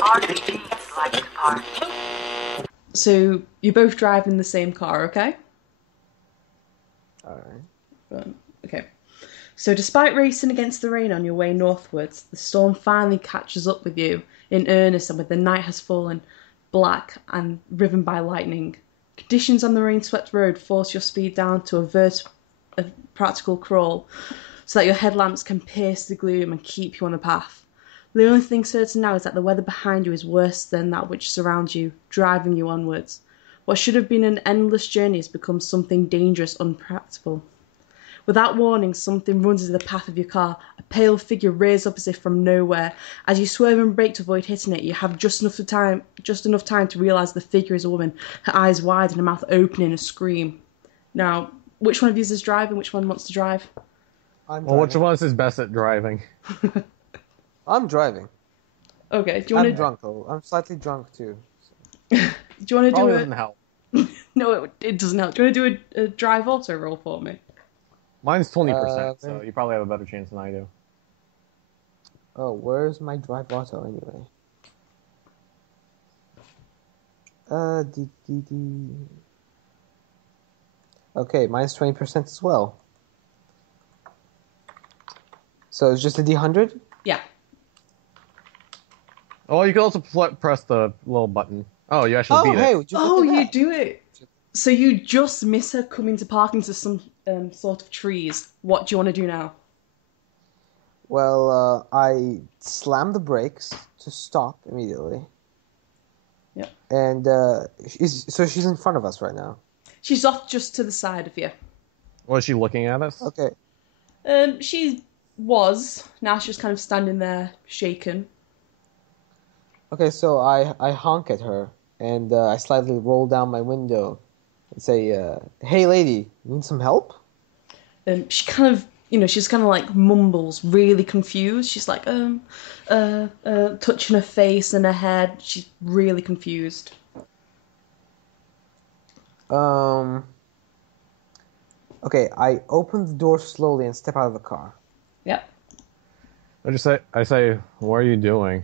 RPGs like to party. So you both drive in the same car, okay? Alright. Okay. So despite racing against the rain on your way northwards, the storm finally catches up with you in earnest, and when the night has fallen black and riven by lightning, conditions on the rain-swept road force your speed down to a practical crawl so that your headlamps can pierce the gloom and keep you on the path. The only thing certain now is that the weather behind you is worse than that which surrounds you, driving you onwards. What should have been an endless journey has become something dangerous, unpractical. Without warning, something runs into the path of your car. A pale figure rears up as if from nowhere. As you swerve and brake to avoid hitting it, you have just enough time to realise the figure is a woman, her eyes wide and her mouth open in a scream. Now, which one of you is driving? Which one wants to drive? Which one is best at driving? I'm driving. Okay, do you want to... I'm drunk, though. I'm slightly drunk, too. Do you want to Probably do doesn't help. No, it doesn't help. Do you want to do a drive auto roll for me? Mine's 20%, so you probably have a better chance than I do. Oh, where's my drive auto, anyway? Okay, mine's 20% as well. So it's just a D100? Yeah. Oh, you can also press the little button. Oh, you actually beat hey, it. would you look at You that? do it. So you just miss her coming to park into some sort of trees. What do you want to do now? Well, I slammed the brakes to stop immediately. Yeah. And she's in front of us right now. She's off just to the side of you. Was she looking at us? Okay. She was. Now she's just kind of standing there, shaken. Okay, so I honk at her, and I slightly roll down my window and say, hey lady, need some help? She kind of, she's kind of like mumbles, really confused. She's like, touching her face and her head. She's really confused. Okay, I open the door slowly and step out of the car. Yep. I say, what are you doing?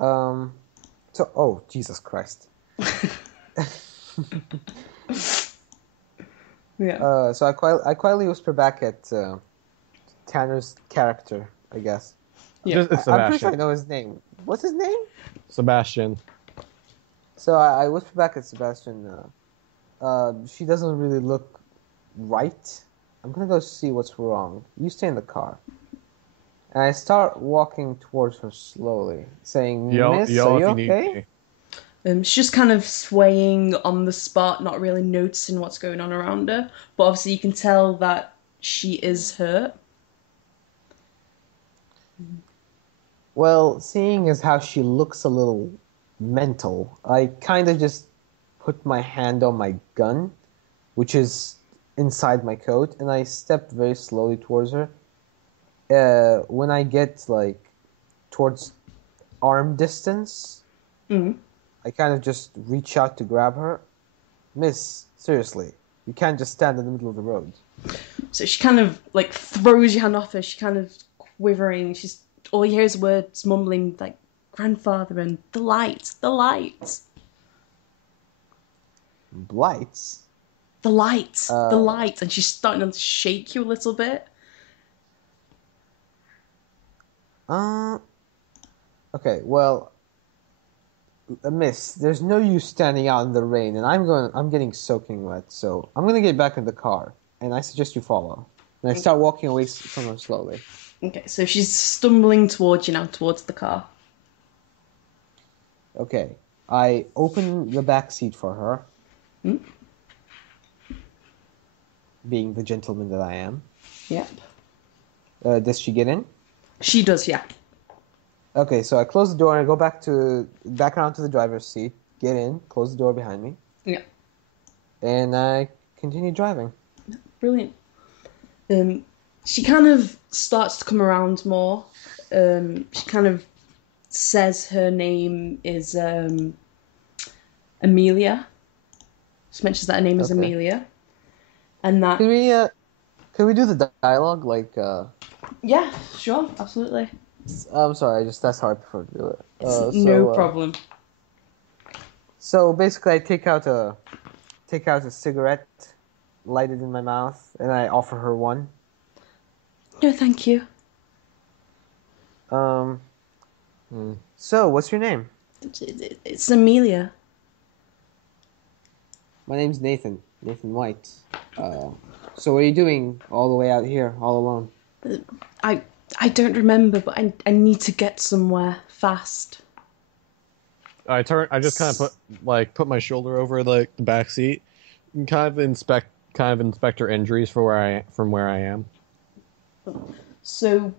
Oh, Jesus Christ. Yeah. So I quietly whisper back at Tanner's character, I guess. Yeah. It's I'm pretty sure I Sebastian. know his name. What's his name? Sebastian. So I whisper back at Sebastian, she doesn't really look right. I'm gonna go see what's wrong. You stay in the car. And I start walking towards her slowly, saying, Miss, are you okay? She's just kind of swaying on the spot, not really noticing what's going on around her. But obviously you can tell that she is hurt. Well, seeing as how she looks a little mental, I kind of just put my hand on my gun, which is inside my coat, and I step very slowly towards her. When I get, towards arm distance, I kind of just reach out to grab her. Miss, seriously, you can't just stand in the middle of the road. So she kind of, throws your hand off her. She's kind of quivering. All you hear is words mumbling, grandfather and the light, the light. Blights? The light, the light. And she's starting to shake you a little bit. Okay, well, miss, there's no use standing out in the rain, and I'm getting soaking wet, so I'm gonna get back in the car, and I suggest you follow. And I start walking away from her slowly. Okay, so she's stumbling towards you now, towards the car. Okay, I open the back seat for her. Being the gentleman that I am. Yep. Does she get in? She does, yeah. Okay, so I close the door and I go back around to the driver's seat, get in, close the door behind me. Yeah. And I continue driving. Brilliant. She kind of starts to come around more. She kind of says her name is Amelia. She mentions that her name is Amelia. And that... Can we do the dialogue, Yeah, sure, absolutely. I'm sorry. That's how I prefer to do it. It's no problem. So basically, I take out a cigarette, light it in my mouth, and I offer her one. No, thank you. Um. So, what's your name? It's Amelia. My name's Nathan. Nathan White. So what are you doing all the way out here, all alone? I don't remember, but I need to get somewhere fast. I just kind of put my shoulder over like the back seat and kind of inspect her injuries from where I am. So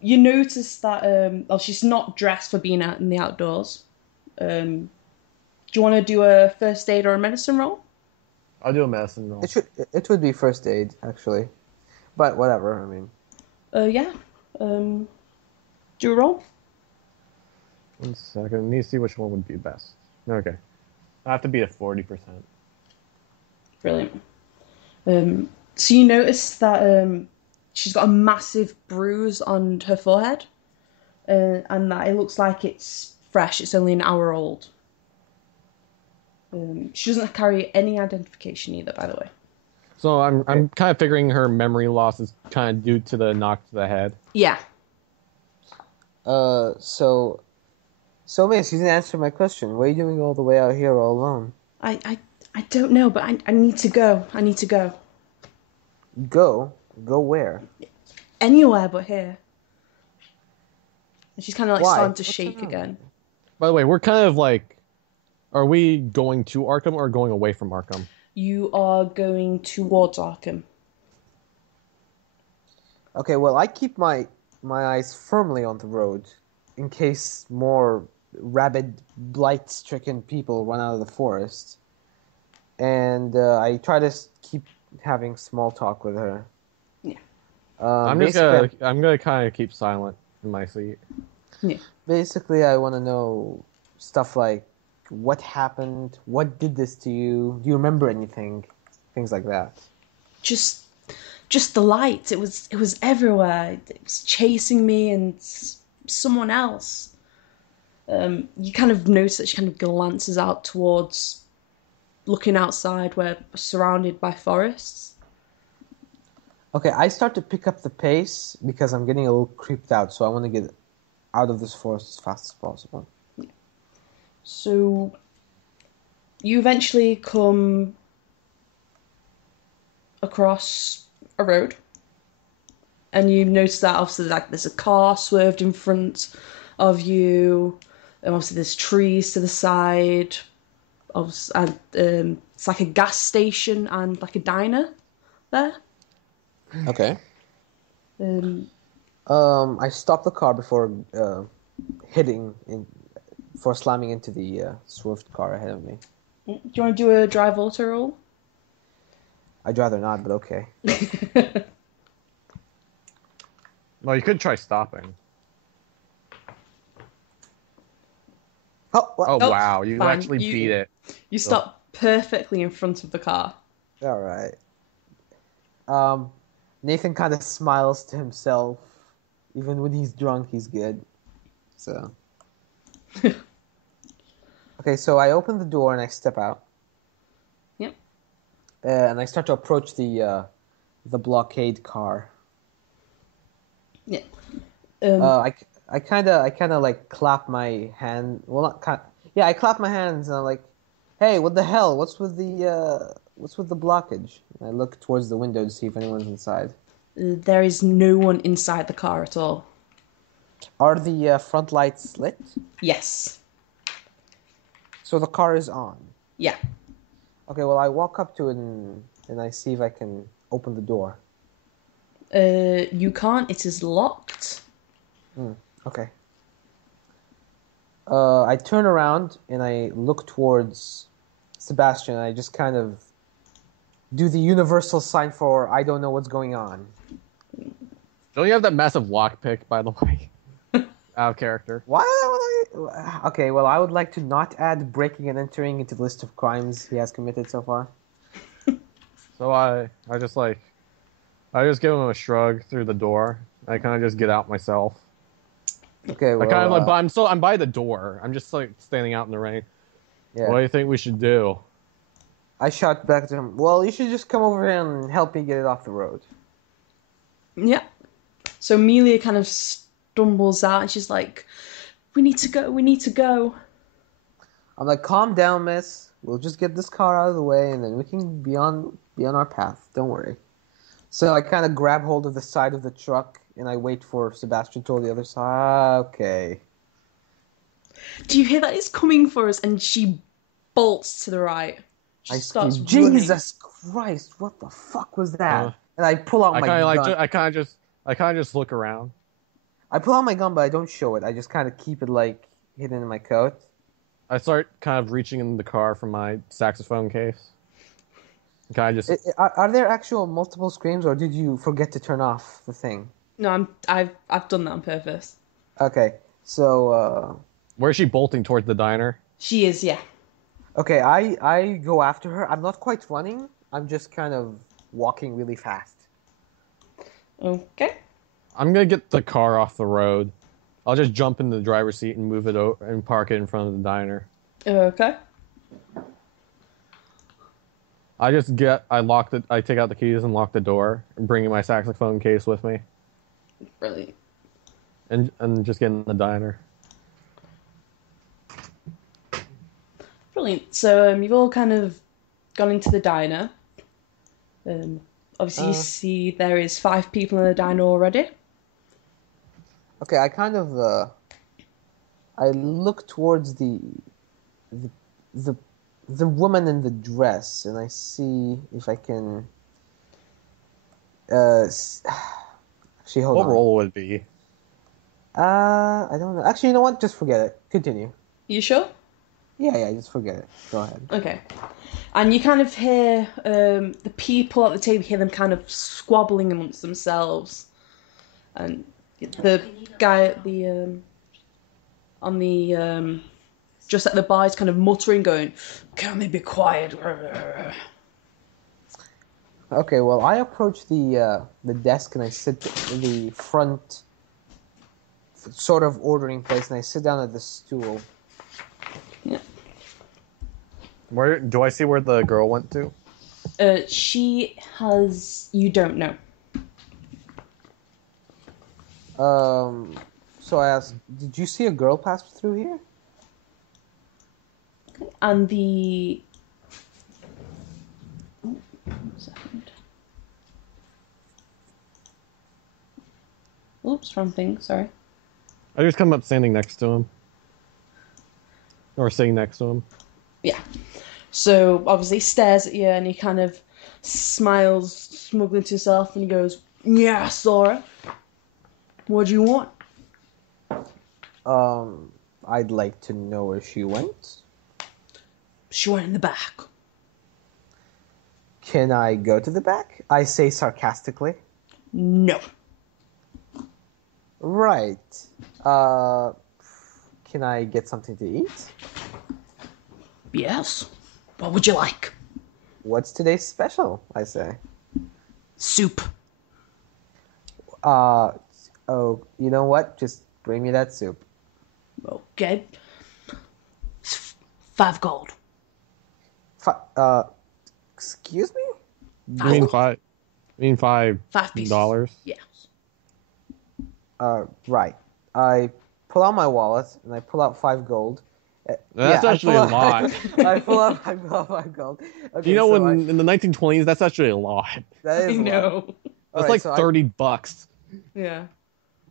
you notice that she's not dressed for being out in the outdoors. Do you want to do a first aid or a medicine roll? I'll do a medicine roll. It would be first aid actually, but whatever. I mean. Yeah. Do a roll. 1 second. I need to see which one would be best. Okay. I have to be at 40%. Brilliant. So you notice that she's got a massive bruise on her forehead, and that it looks like it's fresh. It's only an hour old. She doesn't carry any identification either, by the way. So I'm kind of figuring her memory loss is kind of due to the knock to the head. Yeah. So miss, you didn't answer my question. What are you doing all the way out here all alone? I don't know, but I need to go. I need to go. Go? Go where? Anywhere but here. And she's kind of like Why? starting to What's shake wrong? again. By the way, we're kind of like, are we going to Arkham or going away from Arkham? You are going towards Arkham. Okay, well I keep my eyes firmly on the road in case more rabid, blight-stricken people run out of the forest. And I try to keep having small talk with her. Yeah. I'm gonna kind of keep silent in my seat. Yeah. Basically, I want to know stuff like what happened, what did this to you, do you remember anything, things like that. Just the light. It was everywhere. It was chasing me and someone else. You kind of notice that she kind of glances out towards looking outside where we're surrounded by forests. Okay, I start to pick up the pace because I'm getting a little creeped out, so I want to get out of this forest as fast as possible. So you eventually come across a road, and you notice that obviously like there's a car swerved in front of you, and obviously there's trees to the side. And it's like a gas station and like a diner there. Okay. I stop the car before slamming into the swerved car ahead of me. Do you want to do a drive auto roll? I'd rather not, but okay. Well, you could try stopping. Oh, Oh, wow, you fine. actually beat it. You stop perfectly in front of the car. all right. Nathan kind of smiles to himself. Even when he's drunk, he's good. So. Okay, so I open the door and I step out. Yep. And I start to approach the blockade car. Yeah. I kind of like clap my hand. Well, not kind. Yeah, I clap my hands and I'm like, "Hey, what the hell? What's with the blockage?" And I look towards the window to see if anyone's inside. There is no one inside the car at all. Are the front lights lit? Yes. So the car is on. Yeah. Okay, well, I walk up to it and I see if I can open the door. You can't. It is locked. Okay. I turn around and I look towards Sebastian. And I just kind of do the universal sign for I don't know what's going on. Don't you have that massive lockpick, by the way? Out of character. Why would I? Okay, well, I would like to not add breaking and entering into the list of crimes he has committed so far. So I just give him a shrug through the door. I kind of just get out myself. Okay, I well, kind of like, but I'm by the door. I'm just like standing out in the rain. yeah. What do you think we should do? I shot back to him. Well, you should just come over here and help me get it off the road. Yeah. So Amelia kind of stumbles out and she's like, "We need to go. We need to go." I'm like, calm down, miss. We'll just get this car out of the way, and then we can be on our path. Don't worry. So I kind of grab hold of the side of the truck, and I wait for Sebastian to the other side. Okay. Do you hear that? It's coming for us, and she bolts to the right. She I starts scream, running. Jesus Christ, what the fuck was that? Uh, And I pull out I my kind of like, gun. I kind of just look around. I pull out my gun, but I don't show it. I just kind of keep it like hidden in my coat. I start kind of reaching in the car from my saxophone case. Kind of just. Are there actual multiple screams, or did you forget to turn off the thing? No, I've done that on purpose. Okay, so Where's she bolting towards the diner? She is, yeah. okay, I go after her. I'm not quite running. I'm just kind of walking really fast. Okay. I'm gonna get the car off the road. I'll just jump in the driver's seat and move it over and park it in front of the diner. Okay. I take out the keys and lock the door, and bring my saxophone case with me, Brilliant. and just get in the diner. Brilliant. So you've all kind of gone into the diner. Obviously, you see there is 5 people in the diner already. Okay, I kind of I look towards the woman in the dress, and I see if I can. Actually, hold What on. role would it be? I don't know. Actually, you know what? Just forget it. Continue. You sure? Yeah, just forget it. Go ahead. Okay. And you kind of hear the people at the table hear them kind of squabbling amongst themselves, and the guy at the on the just at the bar is kind of muttering, going, "Can they be quiet?" Okay, well, I approach the desk and I sit in the front, sort of ordering place, and I sit down at the stool. Yeah. Where do I see where the girl went to? She has. You don't know. So I asked, did you see a girl pass through here? And the. Oh, 1 second. Oops, wrong thing. Sorry. I just come up standing next to him, or sitting next to him. Yeah. So obviously he stares at you and he kind of smiles smugly to himself and he goes, "Yeah, I saw her. What do you want?" I'd like to know where she went. She went in the back. Can I go to the back? I say sarcastically. No. Right. Can I get something to eat? Yes. What would you like? What's today's special? I say. Soup. Oh, you know what? Just bring me that soup. Okay. It's 5 gold. Excuse me? You mean $5? You mean $5? 5 pieces. Yes. Right. I pull out my wallet and I pull out 5 gold. That's actually a lot. I pull out 5 gold. Okay, You know, so in the 1920s, that's actually a lot. that is I a lot. know. That's Alright, like so $30. Yeah.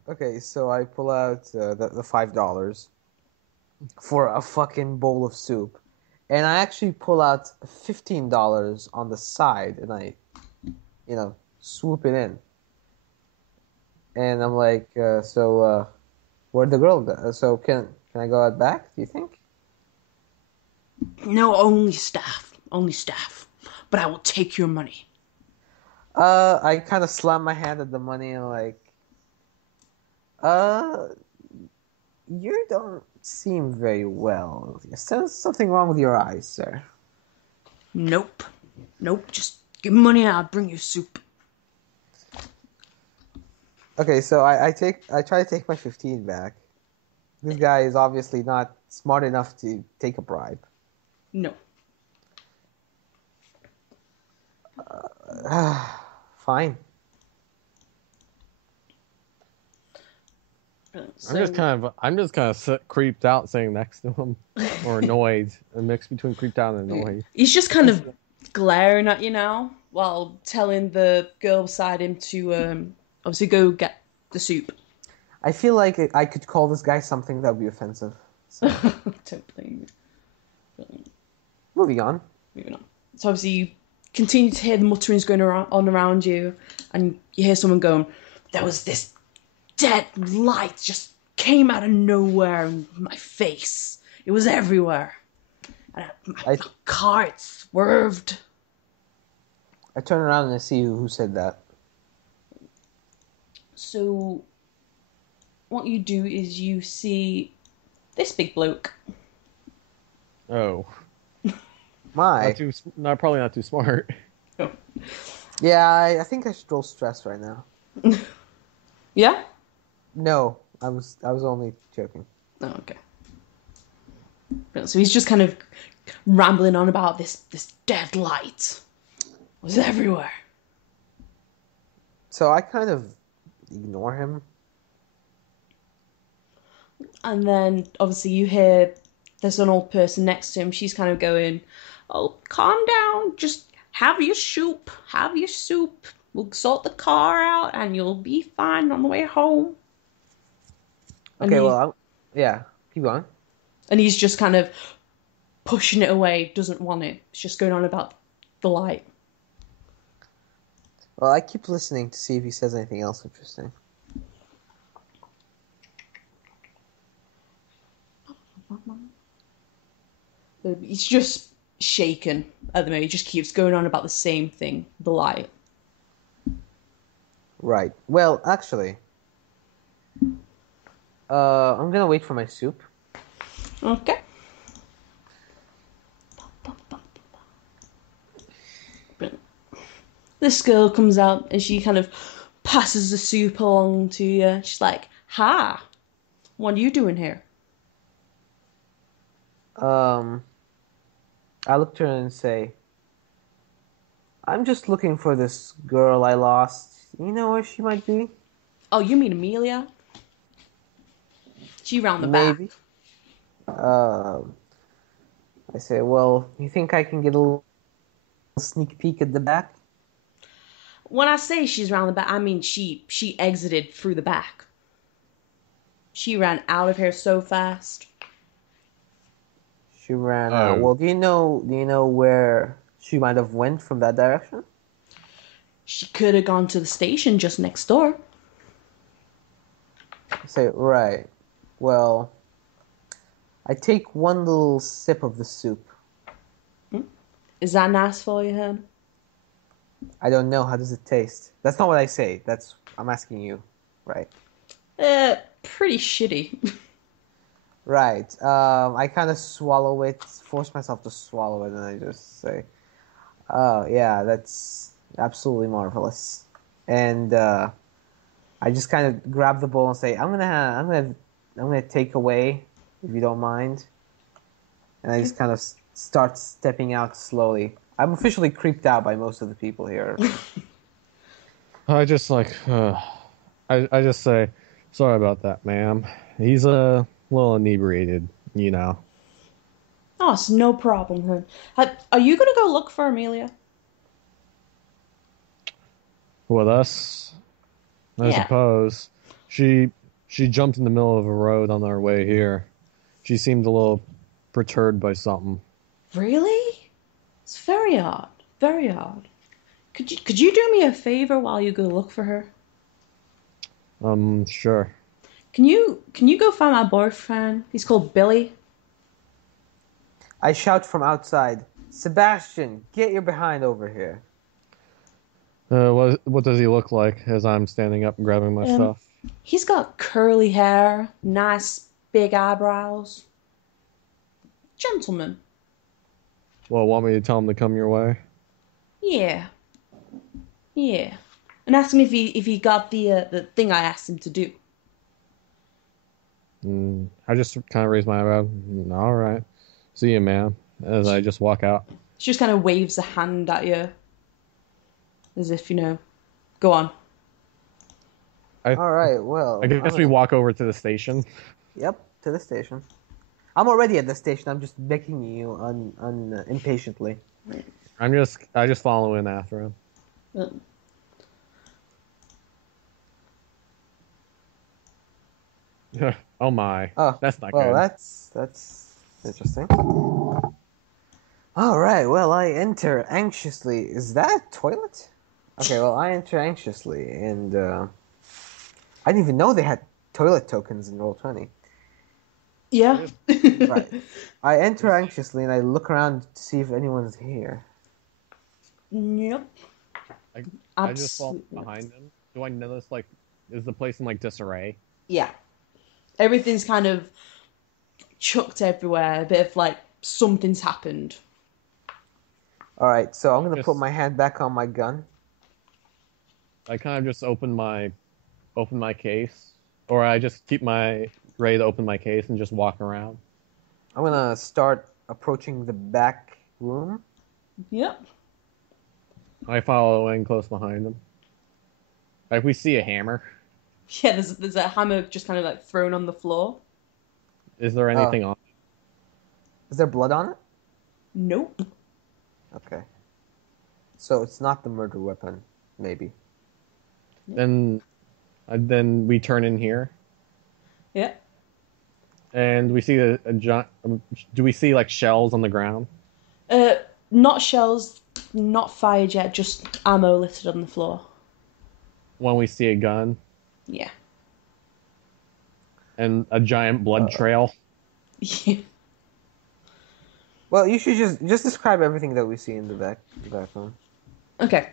Okay, so I pull out the $5 for a fucking bowl of soup, and I actually pull out $15 on the side, and I, swoop it in. And I'm like, where'd the girl go? So can I go out back? Do you think? No, only staff. Only staff. But I will take your money. I kind of slam my hand at the money and like, you don't seem very well. There's something wrong with your eyes, sir. Nope. Just give me money and I'll bring you soup. Okay, so I try to take my 15 back. This guy is obviously not smart enough to take a bribe. No. Fine. So, I'm just kind of creeped out sitting next to him, or annoyed. A mix between creeped out and annoyed. he's just kind of glaring at you now while telling the girl beside him to obviously go get the soup. I feel like I could call this guy something that would be offensive. So, Don't blame me. moving on. Moving on. So obviously you continue to hear the mutterings going on around you, and you hear someone going, "There was this dead light just came out of nowhere in my face. It was everywhere. And my car, it swerved." I turn around and I see who said that. So what you do is you see this big bloke. Oh, My. probably not too smart. Yeah, I think I should roll stress right now. Yeah? No, I was only joking. Oh, okay. So he's just kind of rambling on about this dead light. It was everywhere. So I kind of ignore him. And then obviously you hear there's an old person next to him. She's kind of going, "Oh, calm down. Just have your soup. Have your soup. We'll sort the car out and you'll be fine on the way home." Okay, yeah, keep going. And he's just kind of pushing it away, doesn't want it. It's just going on about the light. Well, I keep listening to see if he says anything else interesting. He's just shaken at the moment. He just keeps going on about the same thing, the light. Right. Well, actually, I'm gonna wait for my soup. Okay. This girl comes out and she kind of passes the soup along to you. She's like, "Ha, what are you doing here?" I look to her and say, "I'm just looking for this girl I lost. You know where she might be?" "Oh, you mean Amelia? She round the Maybe. back." I say, "Well, you think I can get a little sneak peek at the back?" When I say she's round the back, I mean she exited through the back. She ran out of here so fast. She ran out. Well, do you know where she might have went from that direction? She could have gone to the station just next door. I say, right. Well, I take one little sip of the soup. Is that nice for you, hun? I don't know. How does it taste? That's not what I say. I'm asking you, right? Pretty shitty. Right. I kind of swallow it, force myself to swallow it, and I just say, "Oh yeah, that's absolutely marvelous." And I just kind of grab the bowl and say, I'm gonna take away, if you don't mind." And I just kind of start stepping out slowly. I'm officially creeped out by most of the people here. I just I just say, "Sorry about that, ma'am. He's a little inebriated, you know." Oh, it's no problem, hun. Are you gonna go look for Amelia? With us, I Yeah. suppose. She jumped in the middle of a road on our way here. She seemed a little perturbed by something. Really? It's very odd. Very odd. Could you do me a favor while you go look for her? Sure. Can you go find my boyfriend? He's called Billy. I shout from outside, "Sebastian, get your behind over here." What does he look like as I'm standing up and grabbing my stuff? He's got curly hair, nice big eyebrows. Gentleman. Well, want me to tell him to come your way? Yeah. Yeah. And ask him if he got the thing I asked him to do. I just kind of raise my eyebrow. All right. See you, man. As I just walk out. She just kind of waves a hand at you, as if go on. All right. Well, I guess we walk over to the station. Yep, to the station. I'm already at the station. I'm just begging you impatiently. I just follow in after him. Oh my. Oh, that's not well, good. that's interesting. All right. Well, I enter anxiously. Is that a toilet? Okay. Well, I enter anxiously, and I didn't even know they had toilet tokens in Roll20. Yeah. Right. I enter anxiously, and I look around to see if anyone's here. Yep. I just fall behind them. Do I notice, like, is the place in, like, disarray? Yeah. Everything's kind of chucked everywhere. A bit of, like, something's happened. All right, so I'm going to put my hand back on my gun. I kind of just open my case. Or I just keep ready to open my case and just walk around. I'm going to start approaching the back room. Yep. I follow in close behind them. Like, we see a hammer. Yeah, there's a hammer just kind of like thrown on the floor. Is there anything on it? Is there blood on it? Nope. Okay. So it's not the murder weapon, maybe. Then we turn in here. Yeah. And we see a giant... Do we see, like, shells on the ground? Not shells, not fired yet, just ammo littered on the floor. When we see a gun? Yeah. And a giant blood trail? Yeah. Well, you should just describe everything that we see in the back room. Okay.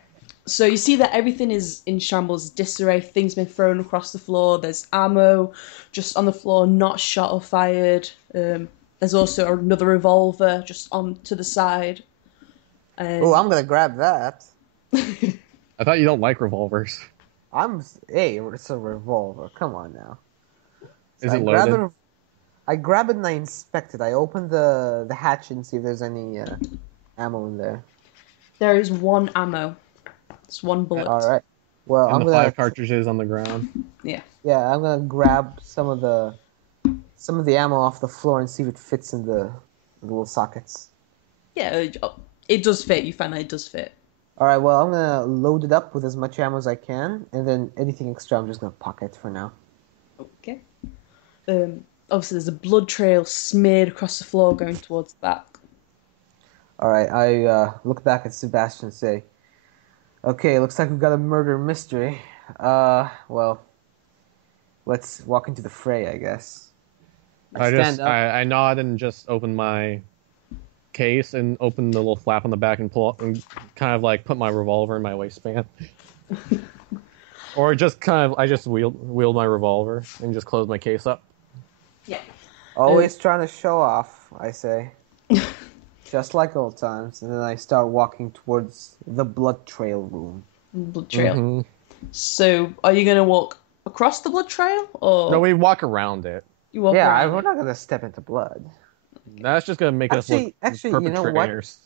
So you see that everything is in shambles, disarray, things been thrown across the floor, there's ammo just on the floor, not shot or fired. There's also another revolver just on to the side. Oh, I'm going to grab that. I thought you don't like revolvers. Hey, it's a revolver. Come on now. So Is it loaded? I grab it and I inspect it. I open the hatch and see if there's any ammo in there. There is one ammo. It's one bullet. All right. Well, and I'm the gonna 5 cartridges on the ground. Yeah. Yeah, I'm gonna grab some of the ammo off the floor and see if it fits in the little sockets. Yeah, it does fit. You find that it does fit. All right. Well, I'm gonna load it up with as much ammo as I can, and then anything extra, I'm just gonna pocket for now. Okay. Obviously, there's a blood trail smeared across the floor going towards the back. All right. I look back at Sebastian and say, "Okay, looks like we've got a murder mystery. Well, let's walk into the fray, I guess." I nod and just open my case and open the little flap on the back and pull up and kind of like put my revolver in my waistband. Or just I just wield my revolver and just close my case up. Yeah. Always trying to show off, I say. Just like old times. And then I start walking towards the blood trail room. Blood trail. Mm-hmm. So, are you going to walk across the blood trail? Or No, we walk around it. you walk Yeah, around we're it? not going to step into blood. That's just going to make us look Actually, you know what? perpetrators.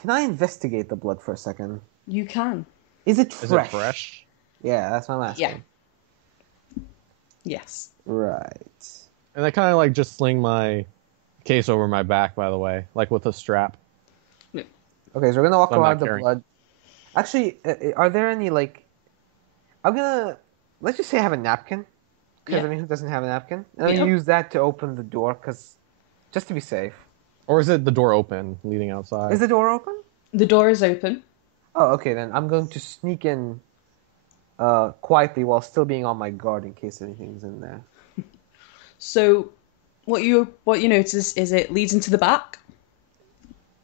Can I investigate the blood for a second? You can. Is it fresh? Is it fresh? Yeah, that's what I'm asking. Yeah. Yes. Right. And I kind of like just sling my case over my back, by the way, like with a strap. Okay, so we're going to walk So I'm not around the carrying. blood. Actually, are there any, like... Let's just say I have a napkin. Because, Yeah. I mean, who doesn't have a napkin? And I'm Yeah. going to use that to open the door, just to be safe. Or is it the door open, leading outside? Is the door open? The door is open. Oh, okay, then I'm going to sneak in quietly while still being on my guard in case anything's in there. So, what you notice is it leads into the back,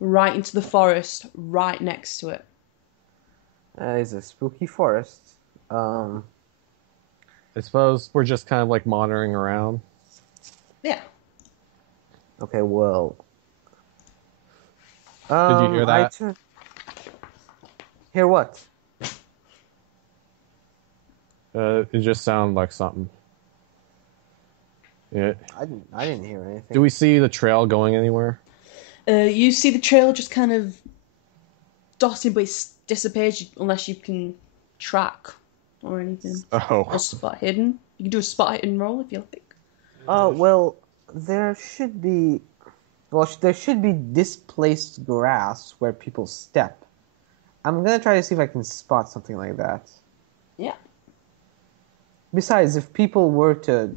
right into the forest, right next to it. It's a spooky forest. I suppose we're just kind of like monitoring around. Yeah. Okay, well... Did you hear that? Hear what? It just sounded like something. Yeah. I didn't hear anything. Do we see the trail going anywhere? You see the trail just kind of dotting, but it disappears unless you can track or anything. Oh. Or spot hidden. You can do a spot hidden roll if you like. Well, there should be. Well, there should be displaced grass where people step. I'm gonna try to see if I can spot something like that. Yeah. Besides, if people were to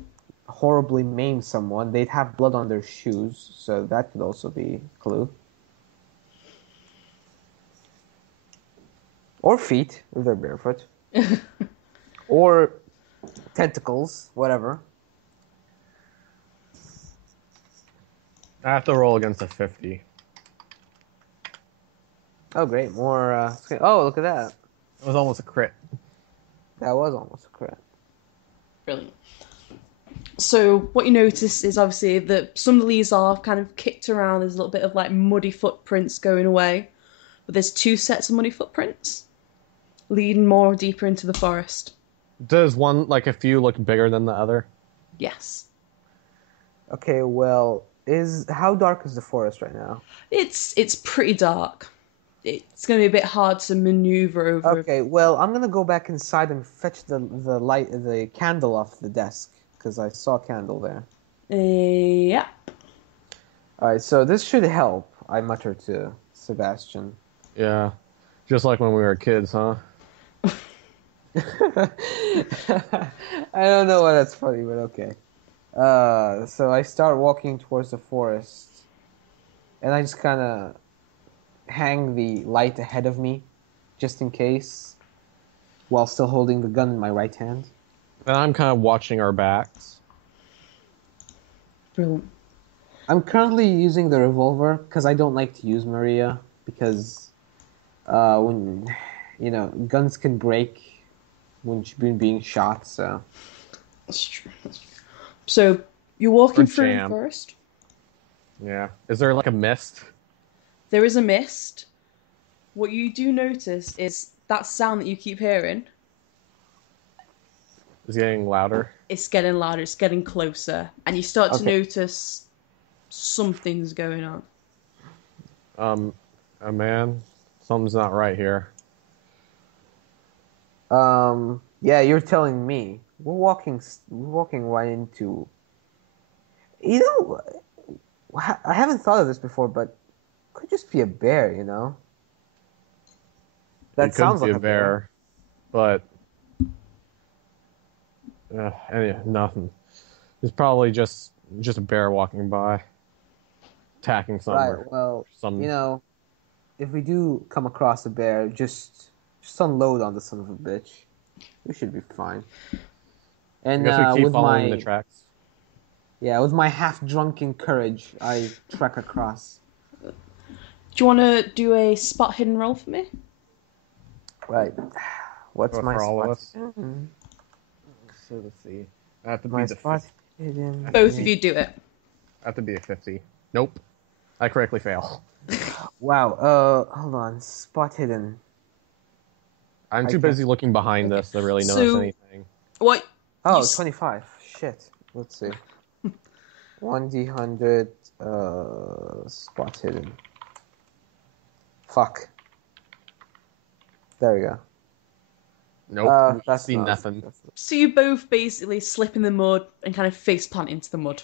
horribly maim someone, they'd have blood on their shoes, so that could also be a clue. Or feet, if they're barefoot. Or tentacles, whatever. I have to roll against a 50. Oh, great. More. Oh, look at that. It was almost a crit. That was almost a crit. Brilliant. So what you notice is obviously that some of the leaves are kind of kicked around. There's a little bit of like muddy footprints going away. But there's 2 sets of muddy footprints leading more deeper into the forest. Does one, like a few, look bigger than the other? Yes. Okay, well, how dark is the forest right now? It's pretty dark. It's going to be a bit hard to maneuver over. Okay, well, I'm gonna go back inside and fetch the candle off the desk because I saw a candle there. Yeah. All right, so this should help. I muttered to Sebastian. Yeah. Just like when we were kids, huh? I don't know why that's funny, but okay. So I start walking towards the forest, and I just kind of hang the light ahead of me, just in case, while still holding the gun in my right hand. And I'm kind of watching our backs. Brilliant. I'm currently using the revolver because I don't like to use Maria because when guns can break when being shot. So That's true. So you're walking Or through the jam. forest. Yeah. Is there like a mist? There is a mist. What you do notice is that sound that you keep hearing. Is it getting louder? It's getting louder. It's getting closer, and you start to Okay. notice something's going on. A man? Something's not right here. yeah, you're telling me. We're walking right into. You know, I haven't thought of this before, but could just be a bear. You know. That It sounds could be like a bear, but nothing. It's probably just a bear walking by, attacking somewhere. Right. Well, Some- if we do come across a bear, just unload on the son of a bitch. We should be fine. I And guess we keep with following my the tracks. with my half-drunken courage, I trek across. Do you want to do a spot hidden roll for me? Right. What's For my all of spot? us? So let's see. I have to My be the spot 50. hidden. Both of you do it. I have to be a 50. Nope. I correctly fail. Wow. Hold on. Spot hidden. I'm I too busy can't- looking behind this to really notice So- anything. What? Oh, You s- 25. Shit. Let's see. 1d100. Spot hidden. Fuck. There we go. Nope. That's see not- nothing. So you both basically slip in the mud and kind of face plant into the mud.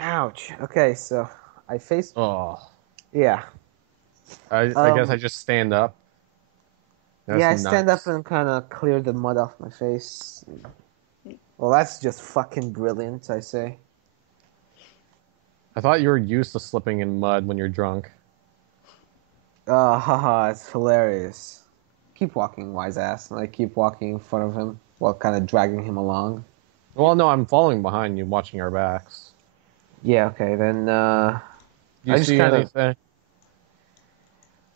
Ouch. Okay, so I face. Oh. Yeah. I guess I just stand up. That's Yeah, I stand nuts. up and kind of clear the mud off my face. Well, that's just fucking brilliant, I say. I thought you were used to slipping in mud when you're drunk. Haha, it's hilarious. Keep walking, wise ass. And I keep walking in front of him while kind of dragging him along. Well, no, I'm following behind you, watching our backs. Yeah, okay, then, Do you I just see kinda- anything?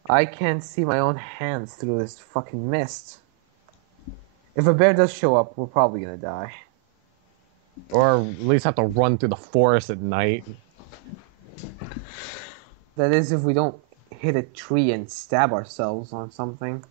I can't see my own hands through this fucking mist. If a bear does show up, we're probably gonna die. Or at least have to run through the forest at night. That is, if we don't hit a tree and stab ourselves on something.